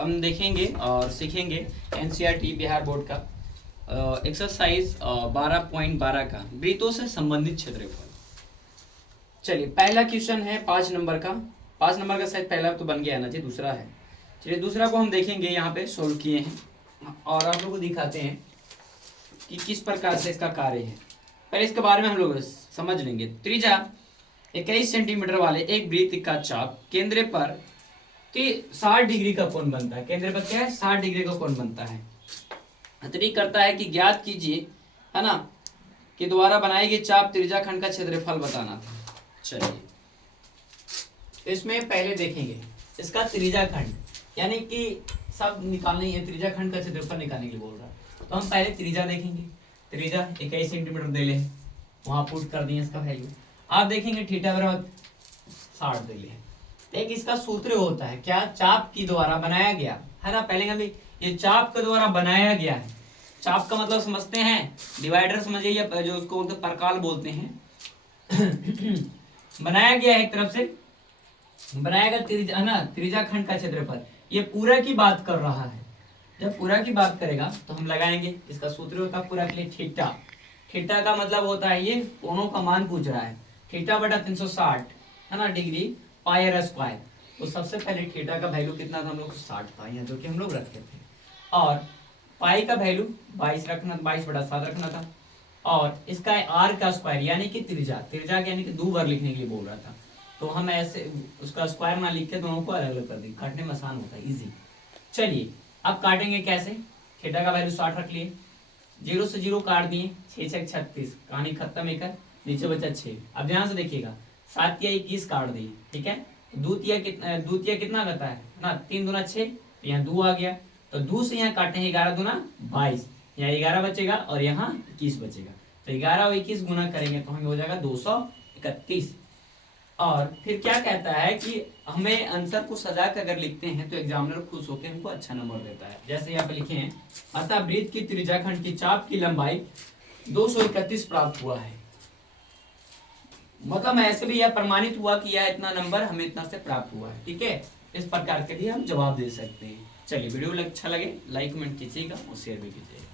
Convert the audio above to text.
हम देखेंगे और सीखेंगे एनसीईआरटी बिहार बोर्ड का एक्सरसाइज 12.12 का वृत्तों से संबंधित क्षेत्रफल। चलिए पहला क्वेश्चन है 5 नंबर का। 5 नंबर का शायद पहला तो बन गया है ना जी, दूसरा है। चलिए दूसरा को हम देखेंगे, यहाँ पे सोल्व किए हैं और आप लोग को दिखाते हैं कि किस प्रकार से इसका कार्य है। पहले इसके बारे में हम लोग समझ लेंगे। त्रिज्या 21 सेंटीमीटर वाले एक वृत्त का चाप केंद्र पर 60 डिग्री का कोण बनता है। केंद्र पर क्या है, 60 डिग्री का कोण बनता है। अतिरिक्त करता है कि ज्ञात कीजिए, है ना, कि द्वारा बनाई गई चाप त्रिज्या खंड का क्षेत्रफल बताना था। चलिए इसमें पहले देखेंगे इसका त्रिज्या खंड, यानी कि सब निकालने है, त्रिज्या खंड का क्षेत्रफल निकालने के लिए बोल रहा है। तो हम पहले त्रिज्या देखेंगे। त्रिज्या 21 सेंटीमीटर दे ले, वहां पुट कर दिए इसका वैल्यू। आप देखेंगे थीटा बराबर 60 दे ले। एक इसका सूत्र होता है क्या, चाप की द्वारा बनाया गया, है ना। पहले कभी ये चाप के द्वारा बनाया गया है। चाप का मतलब समझते हैं, डिवाइडर समझिए, या जो उसको बोलते परकाल बोलते हैं। बनाया गया है एक तरफ से, बनाया गया त्रिज्या, है ना, त्रिज्या खंड का क्षेत्रफल। ये पूरा की बात कर रहा है। जब पूरा की बात करेगा तो हम लगाएंगे, इसका सूत्र होता है पूरा के लिए थीटा। थीटा का मतलब होता है, ये कोणों का मान पूछ रहा है, थीटा बटा 360, है ना, डिग्री पाई आर स्क्वायर। तो सबसे पहले थीटा का वैल्यू कितना था, हम लोग 60 था यहाँ, जो कि हम लोग रखे थे। और पाई का वैल्यू 22 रखना, 22/7 रखना था। और इसका आर का स्क्वायर यानी कि त्रिज्या, त्रिज्या यानी कि 2 बार लिखने के लिए बोल रहा था। तो हम ऐसे उसका स्क्वायर ना लिख के दोनों को अलग अलग कर दी, काटने में आसान होता है, इजी। चलिए अब काटेंगे कैसे। थीटा का वैल्यू 60 रख लिए, 0 से 0 काट दिए, 6 6 36, कहानी खत्म। एक नीचे बचा 6। अब ध्यान से देखिएगा, 7 या 21 काट दिए, ठीक है। द्वितीय कितना करता है ना, 3 दूना 6, यहाँ 2 आ गया। तो 2 से यहाँ काटे हैं 11 दूना 22, यहाँ 11 बचेगा और यहाँ 21 बचेगा। तो 11 और 21 गुना करेंगे तो हमें हो जाएगा 231। और फिर क्या कहता है कि हमें आंसर को सजा कर अगर लिखते हैं तो एग्जामिनर खुश होकर हमको अच्छा नंबर देता है। जैसे यहाँ पे लिखे हैं, अतः वृत्त की त्रिज्या खंड की चाप की लंबाई 231 प्राप्त हुआ है। मतलब ऐसे भी यह प्रमाणित हुआ कि यह इतना नंबर हमें इतना से प्राप्त हुआ है, ठीक है। इस प्रकार के लिए हम जवाब दे सकते हैं। चलिए वीडियो अच्छा लगे लाइक कमेंट कीजिएगा और शेयर भी कीजिएगा।